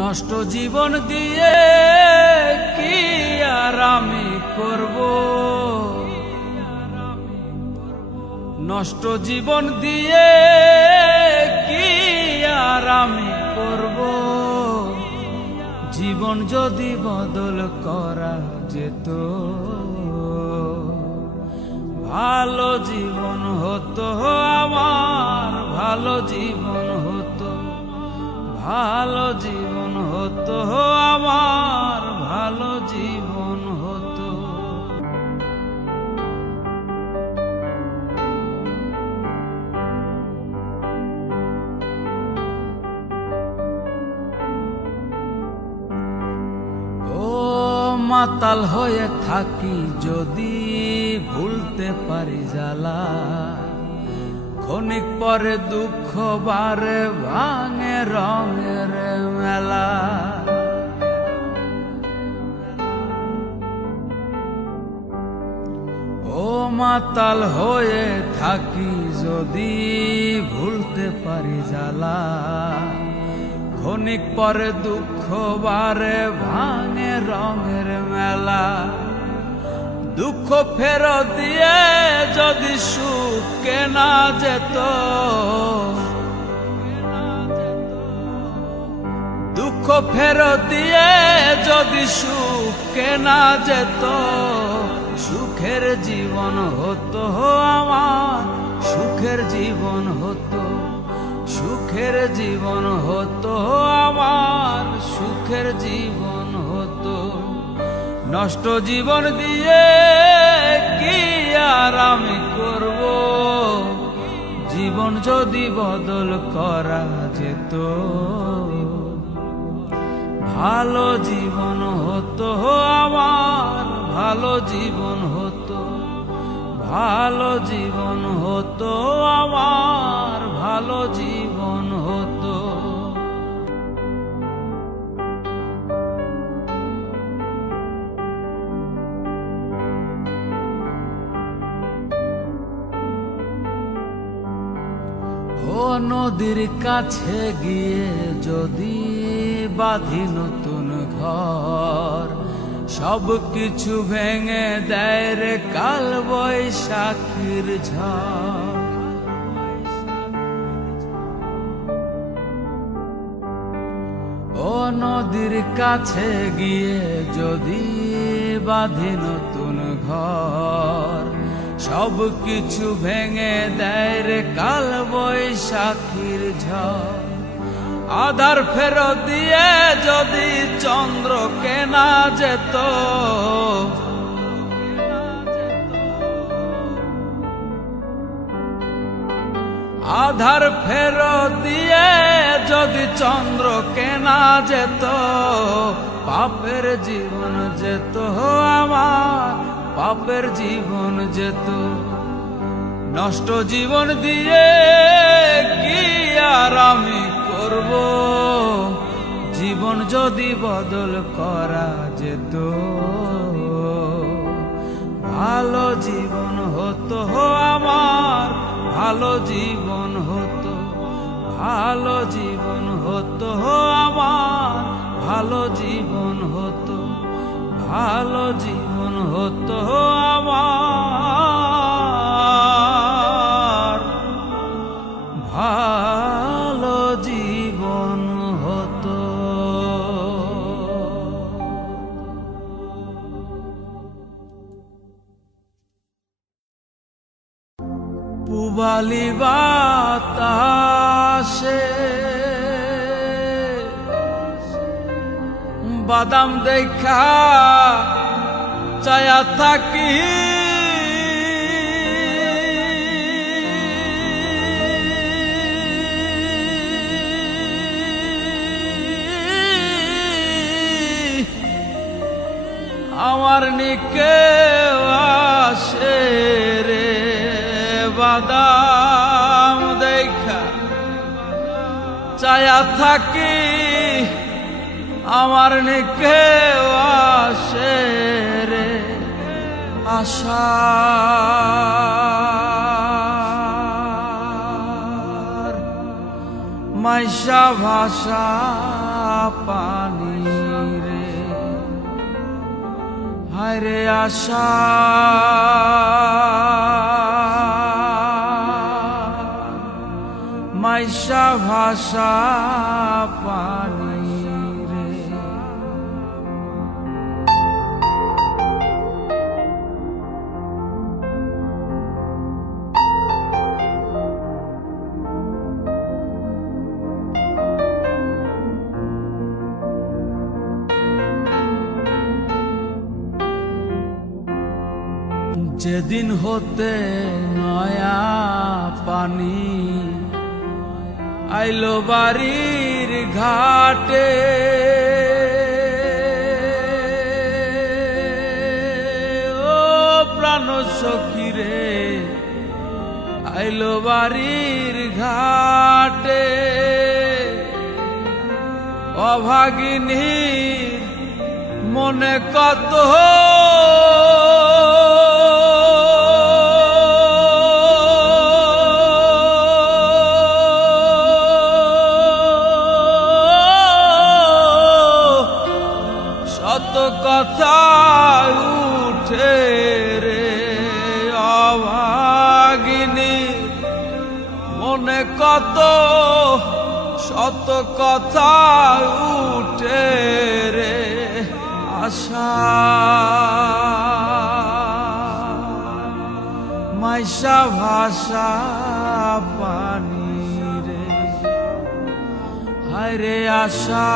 নষ্ট জীবন দিয়ে কি আর আমি করব, নষ্ট জীবন দিয়ে কি আর আমি করব। জীবন যদি বদল করা যেত, ভালো জীবন হতো আমার, ভালো জীবন হতো, ভালো জীবন হতো আমার, ভালো জীবন হতো। ও মাতাল হয়ে থাকি যদি ভুলতে পারি জ্বালা, ক্ষণিক পরে দুঃখ বারে ভাঙে রঙের মেলা। ও মাতাল হয়ে থাকি যদি ভুলতে পারি জ্বালা, ক্ষণিক পরে দুঃখ বারে ভাঙে রঙের মেলা। দুঃখ ফেরত দিয়ে যদি সুখ কেনা যেত, দুঃখ ফেরত দিয়ে যদি সুখ কেনা যেত, সুখের জীবন হতো আমার, সুখের জীবন হতো, সুখের জীবন হতো আমার, সুখের জীবন হতো। নষ্ট জীবন দিয়ে কি আর আমি করব, জীবন যদি বদল করা যেত, ভালো জীবন হতো আমার, ভালো জীবন হতো, ভালো জীবন হতো আমার, ভালো জীবন হতো। ও নদীর কাছে গিয়ে যদি বাঁধি নতুন ঘর, সব কিছু ভেঙে দেয় রে কাল বৈশাখীর ঝড়। ও নদীর কাছে গিয়ে যদি বাঁধি নতুন ঘর, সব কিছু ভেঙে দেয় রে কাল বৈশাখীর ঝড়। আধার ফেরত দিয়ে যদি চন্দ্র কেনা যেত, আধার ফেরত দিয়ে যদি চন্দ্র কেনা যেত, পাপের জীবন যেত আমার, পাপের জীবন যেত। নষ্ট জীবন দিয়ে কি আর আমি করব, জীবন যদি বদল করা যেত, ভালো জীবন হতো আমার, ভালো জীবন হতো, ভালো জীবন হতো আমার, ভালো জীবন হতো, ভালো জীবন হতো আমার, ভালো জীবন হতো। পুবালি বাতাসে বাদাম দেখা চায়া থাকি, আমার নিকে আসে রে বাদাম দেখা চায়া থাকি, আমার নিকে আসে রে আশা। মাইশা ভাষা পা হায়রে আশা মাইশা ভাষা পানি রে। যেদিন হতে নয়া পানি আইলো বাড়ির ঘাটে, ও প্রাণ সখী রে আইলো বাড়ির ঘাটে, অভাগিনীর মনে কত কথা উঠে রে, অভাগিনী মনে কত শত কথা উঠে রে। আশা মাইশা ভাষা পানি রে। হায়রে আশা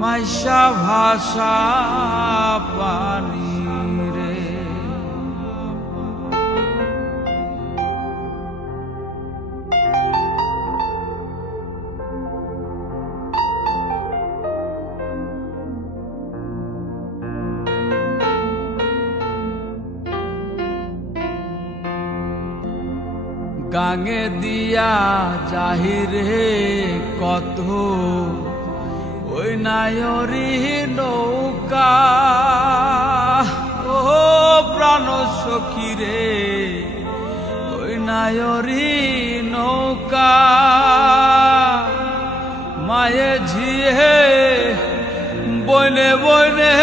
মাইশা ভাষা পানি রে। গাঙে দিয়া জাহিরে কত ওই নায়রি নৌকা, ও প্রাণ সখী রে ওই নায়রি নৌকা, মায়ে ঝিয়ে বইনে বইনে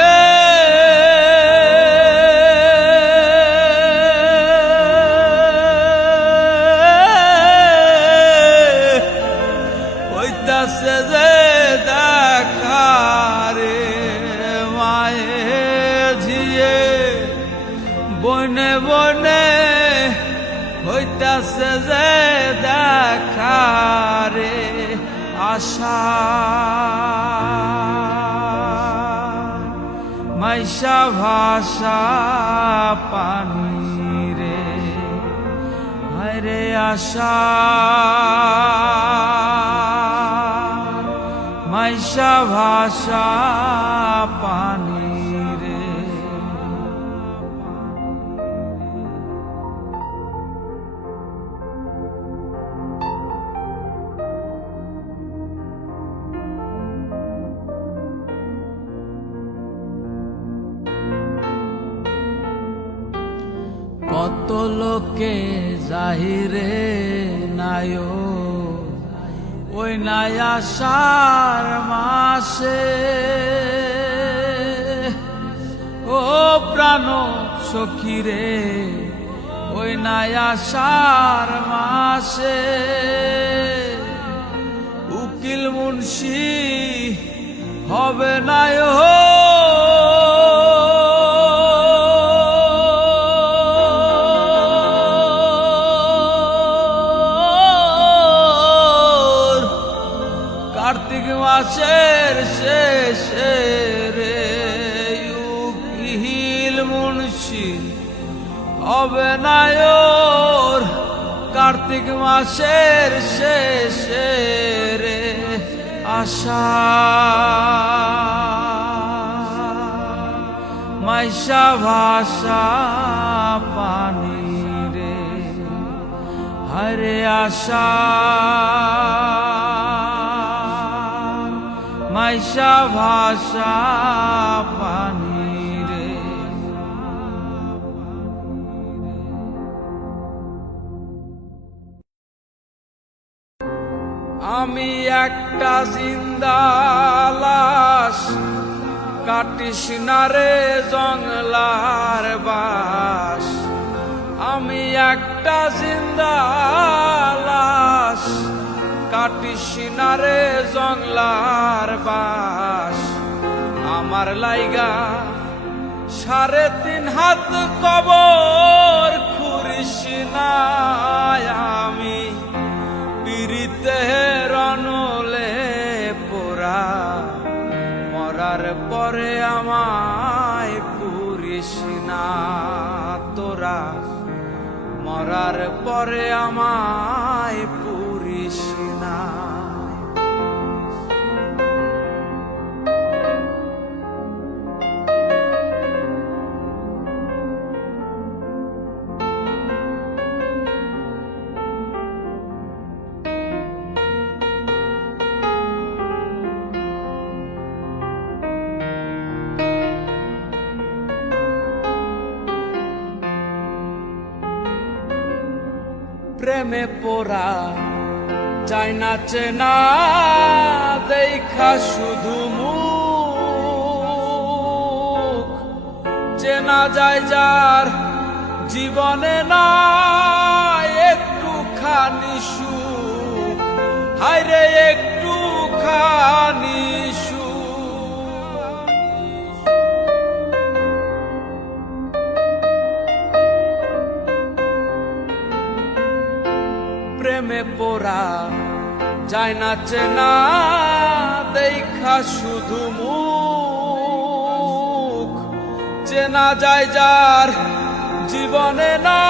হইতাছে যে দেখারে, মায়ে ঝিয়ে বনে বনে হইতাছে যে দেখারে। আশা মাইশা ভাষা পানি রে। হায়রে আশা মাইশা ভাষা পানি রে। কত লোকে জাহিরে নায়ো ওই নাই আষাঢ় মাসে, ও প্রাণ সখী রে ওই নাই আষাঢ় মাসে, উকিল মুন্সি হবে নাই কার্তিক মাসের শেষে রে, উকিল মুন্সি হবে নায়র কার্তিক মাসের শেষে রে। আশা মাইশা ভাষা পানি রে। হায়রে আশা মাইশা ভাষা পানি রে। আমি একটা জিন্দা লাশ, কাটিস না রে জংলার বাস। আমি একটা জিন্দা লাশ, কাটিস না রে জংলার বাস। আমার লাইগা 3.5 হাত কবর খুঁড়িস না। আমি পীড়িতের অনলে পোড়া, মরার পরে আমায় পুরিস না তোরা। মরার পরে আমায় পুরিস না। প্রেমে পোড়া যায় না চেনা, দেখা শুধু মুখ। চেনা যায় যার জীবনে না একটুখানি সুখ। হায়রে একটুখানি সুখ। প্রেমে পোড়া যায় না চেনা, দেখা শুধু মুখ। চেনা যায় যার জীবনে না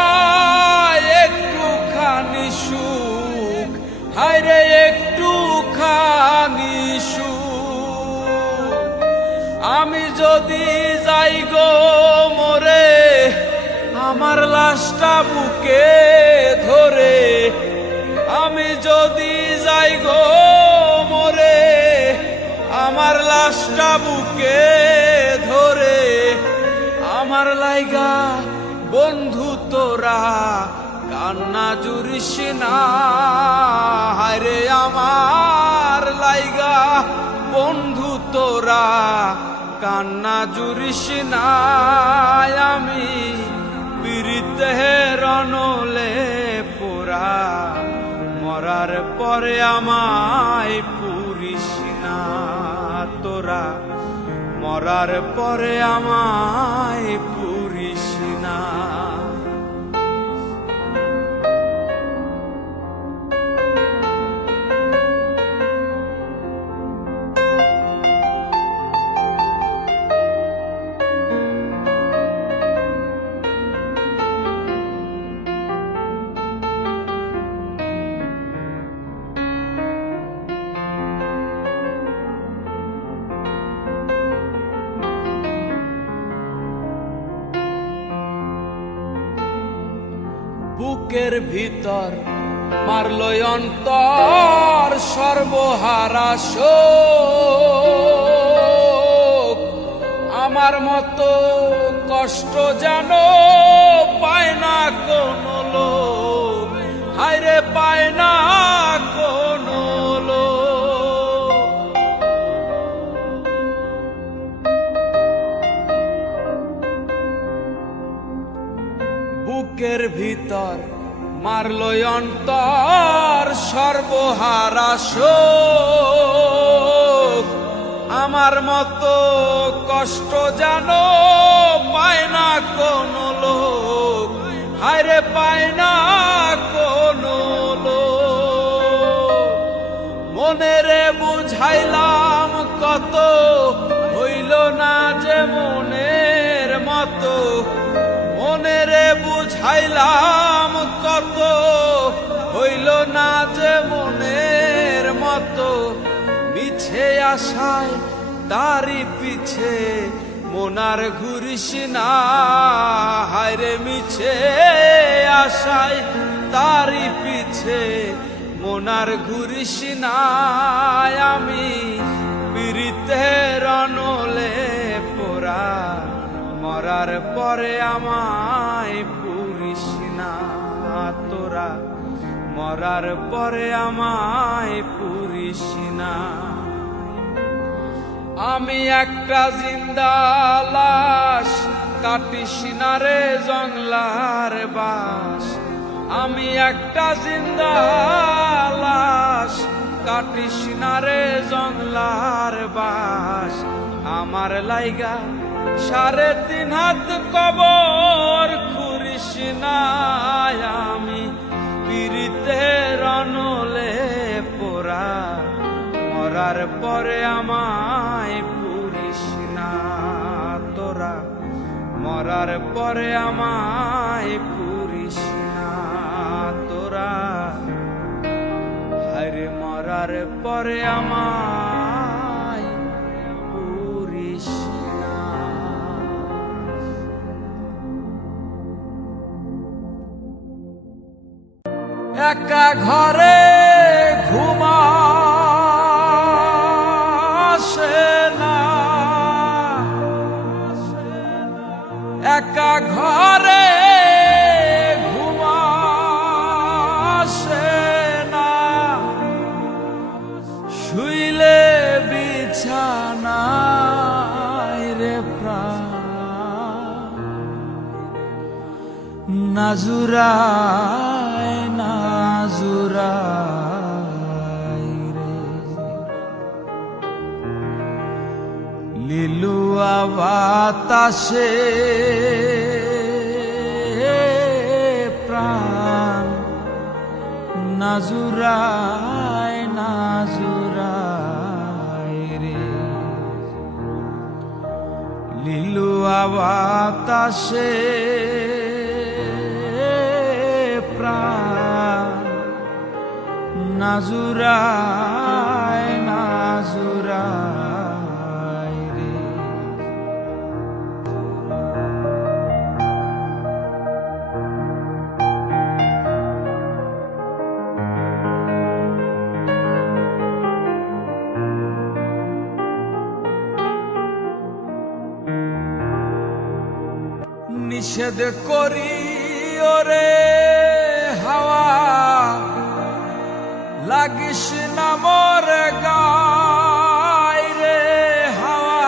একটুখানি সুখ। হায়রে একটুখানি সুখ। আমি যদি যাই গো মরে, আমার লাশটা বুকে ধরে। আমি যদি যাই গো মরে, আমার লাশটা বুকে ধরে। আমার লাইগা বন্ধু তোরা কান্না জুড়িস না। হায়রে আমার লাইগা বন্ধু তোরা কান্না জুড়িস না। আমি পীড়িতের অনলে পোড়া, মরার পরে আমায় পুরিস না তোরা। মরার পরে আমায় পুরিস না। বুকের ভিতর মারলো অন্তর সর্বহারা শোক। আমার মতো কষ্ট যেন পায় না কোনো লোক। হায়রে পায় না কোনো লোক। বুকের ভিতর মারলো অন্তর সর্বহারা শোক। আমার মতো কষ্ট যেন পায় না কোনো লোক। হায়রে পায় না কোনো লোক। মনেরে বুঝাইলাম কত, হইল না যে মনের মতো। মনেরে বুঝাইলাম কত, হইল না যে মনের মতো। মিছে আশায় তারি পিছে মনার ঘুরিস না। হায়রে মিছে আশায় তারি পিছে মনার ঘুরিস না। আমি পীড়িতের অনলে পোড়া, মরার পরে আমায় পুরিস না তোরা। মরার পরে আমায় পুরিস না। আমি একটা জিন্দা লাশ, কাটিস না রে জংলার বাস। আমি একটা জিন্দা লাশ, কাটিস না রে জংলার বাস। আমার লাইগা 3.5 হাত কবর খুঁড়িস না। আমি পীড়িতের অনলে পোড়া, মরার পরে আমায় পুরিস না তোরা। মরার পরে আমায় পুরিস না তোরা। আরে মরার পরে আমায় পুরিস না। একা ঘরে ঘুমাসে না, একা ঘরে ঘুমাসে না। শুইলে বিছানায় রে প্রাণ, নাজুরায় নাজুরায় রে। লিলুয়া বাতাসে প্রাণ, নাজুরায় নাজুরায় রে। লিলুয়া বাতাসে প্রাণ, নাজুরায় নাজুরায় রে। নিষেধ করি ওরে হাওয়া, লাগিস না মোর গায় রে হাওয়া।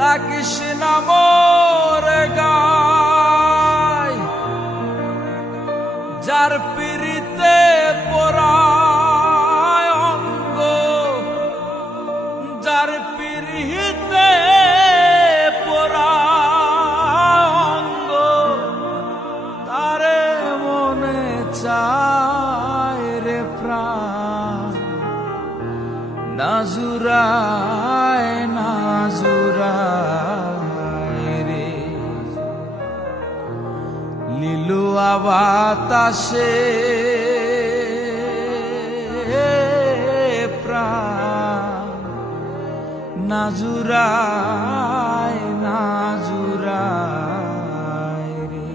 লাগিস না মোর গায়, যার পিড়িতে পোড়ায় অঙ্গ, যার পিড়িতে চায় রে প্রাণ, নাজুরায় নাজুরায় রে। লিলুয়া বাতাসে প্রাণ, নাজুরায় নাজুরায় রে।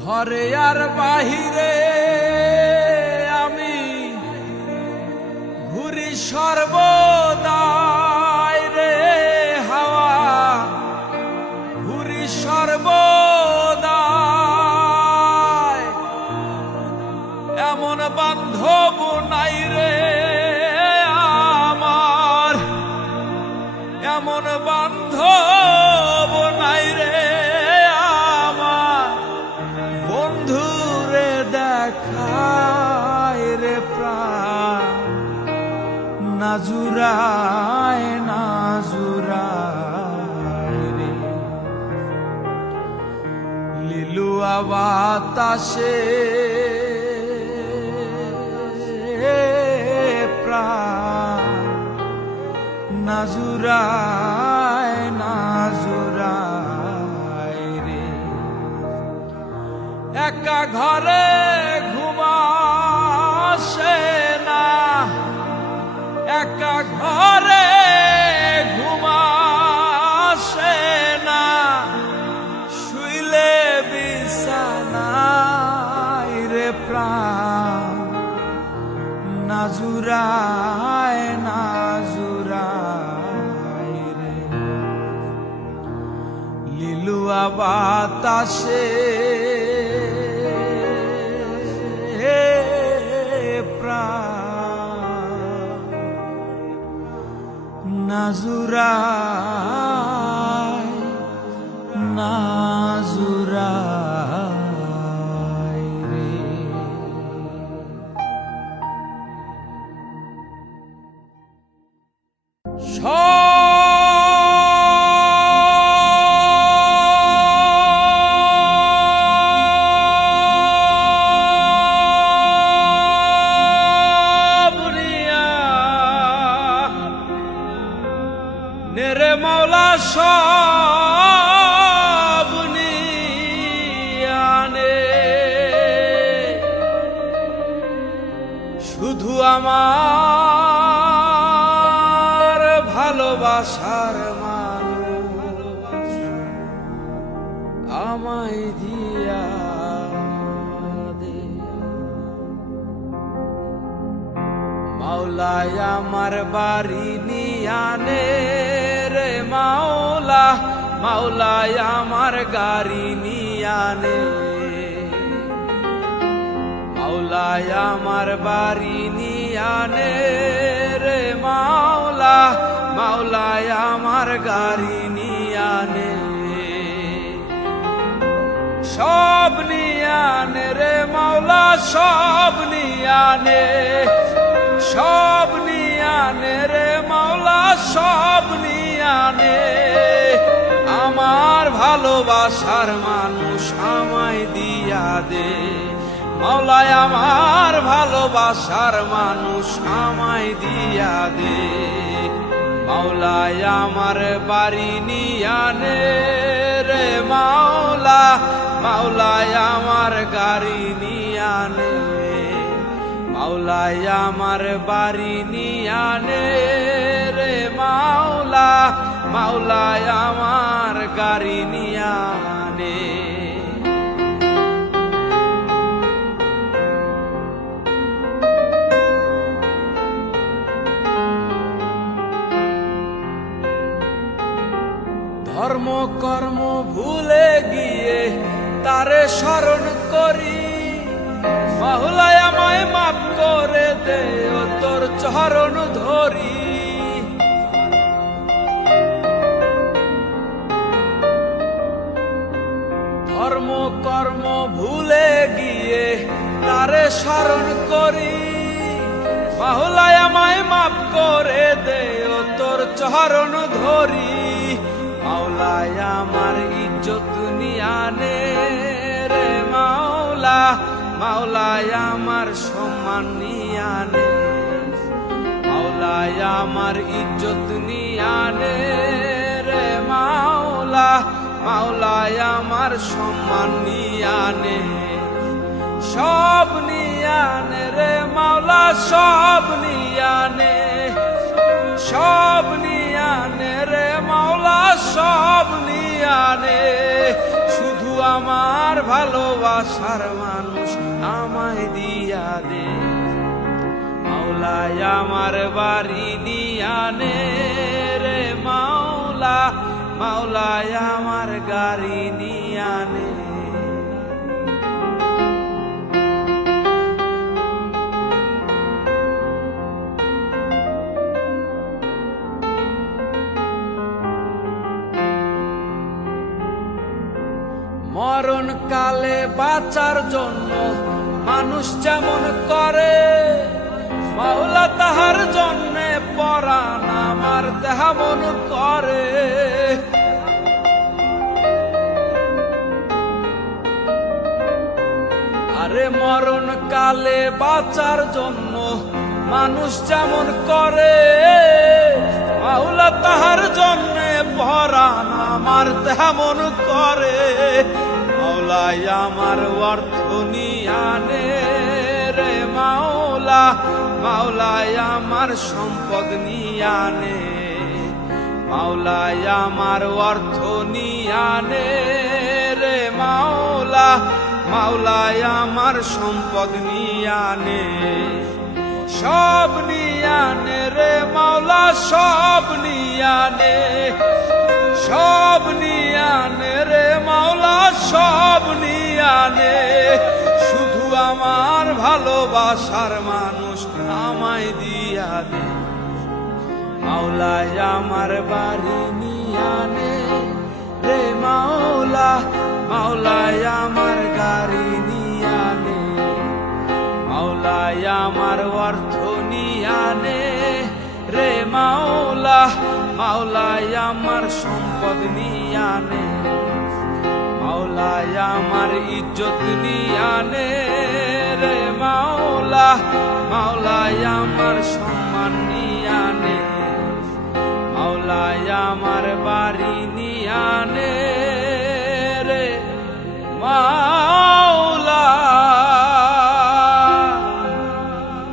ঘরে আর বাহিরে আমি ঘুরি সর্বদাই রে হাওয়া, ঘুরি সর্বদাই। এমন বান্ধব নাই রে আমার, এমন বান্ধব নাই রে আমার। বন্ধুরে দেখায় রে প্রাণ, নাজুরায় নাজুরায় রে। লিলুয়া বাতাসে প্রাণ, নাজুরায় নাজুরায় রে। একা ঘরে ঘুমাসে না, একা ঘরে ঘুমাসে না। শুইলে বিছানা নাজুরায় নাজুরায় রে লিলুয়া বাতাসে নাজুরায় নাজুরায় রে নেরে মাওলা সব নিয়ানে শুধু আমার ভালোবাসার মানুষ আমায় দিয়া দে মাওলায় আমার বাড়ি নিয়ানে রে মাওলা মাওলায় আমার গাড়ি নিয়ানে মাওলায় আমার বাড়ি নিয়ানে রে মাওলা মাওলায় আমার গাড়ি নিয়ানে সব নিয়ানে রে মাওলা সব নিয়ানে সব নিয়ানে রে মাওলা সব নিয়ানে আমার ভালোবাসার মানুষ আমায় দিয়া দে মাওলায় আমার ভালোবাসার মানুষ আমায় দিয়া দে মাওলায় আমার বাড়ি নিয়ানে রে মাওলা মাওলায় আমার গাড়ি নিয়ানে মাওলায় আমার বাড়ি নিয়ানে রে মাওলা মাওলায় আমার গাড়ি নিয়ানে ধর্ম কর্ম ভুলে গিয়ে তারে স্মরণ করি মাওলায় আমায় মাফ করে দে ও তোর চরণ ধরি ধর্ম কর্ম ভুলে গিয়ে তারে স্মরণ করি মাওলায় আমায় মাফ করে দে ও তোর চরণ ধরি মাওলায় আমার ইজ্জত নিয়ানে রে মাওলা মাওলায় আমার সম্মান নিয়ানে মাওলায় আমার ইজ্জত নিয়ানে রে মাওলা মাওলায় আমার সম্মান নিয়ানে সব নিয়ানে রে মাওলা সব নিয়ানে সব নিয়ানে রে মাওলা সব নিয়ানে শুধু আমার ভালোবাসার মানুষ আমায় দিয়া দে মাওলায় আমার বাড়ি নিয়ানে রে মাওলা মাওলায় আমার গাড়ি নিয়ানে মরণ কালে বাঁচার জন্য মানুষ যেমন করে মাওলা তাহার জন্য পরাণ আমার তেমন করে আরে মরণ কালে বাঁচার জন্য মানুষ যেমন করে মাওলা তাহার জন্য পরাণ আমার তেমন করে মাওলায় আমার অর্থ নিয়ানে রে মাওলা মাওলায় আমার সম্পদ নিয়ানে মাওলায় আমার অর্থ নিয়ানে রে মাওলা মাওলায় আমার সম্পদ নিয়ানে, সব নিয়ানে রে মাওলা, সব নিয়ানে, সব নিয়ানে রে মাওলা, সব নিয়ানে। শুধু আমার ভালোবাসার মানুষ আমায় দিয়া দে। মাওলায় আমার বাড়ি নিয়ানে রে মাওলা, মাওলায় আমার গাড়ি নিয়ানে, মাওলায় আমার অর্থ নিয়ানে রে মাওলা, মাওলায় আমার সম্পদ নিয়ানে, মাওলায় আমার ইজ্জত নিয়ানে রে মাওলা, মাওলায় আমার সম্মান নিয়ানে, মাওলায় আমার বাড়ি নিয়ানে রে মাওলা,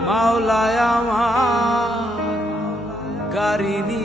মাওলায় আমার গাড়ি নিয়ানে।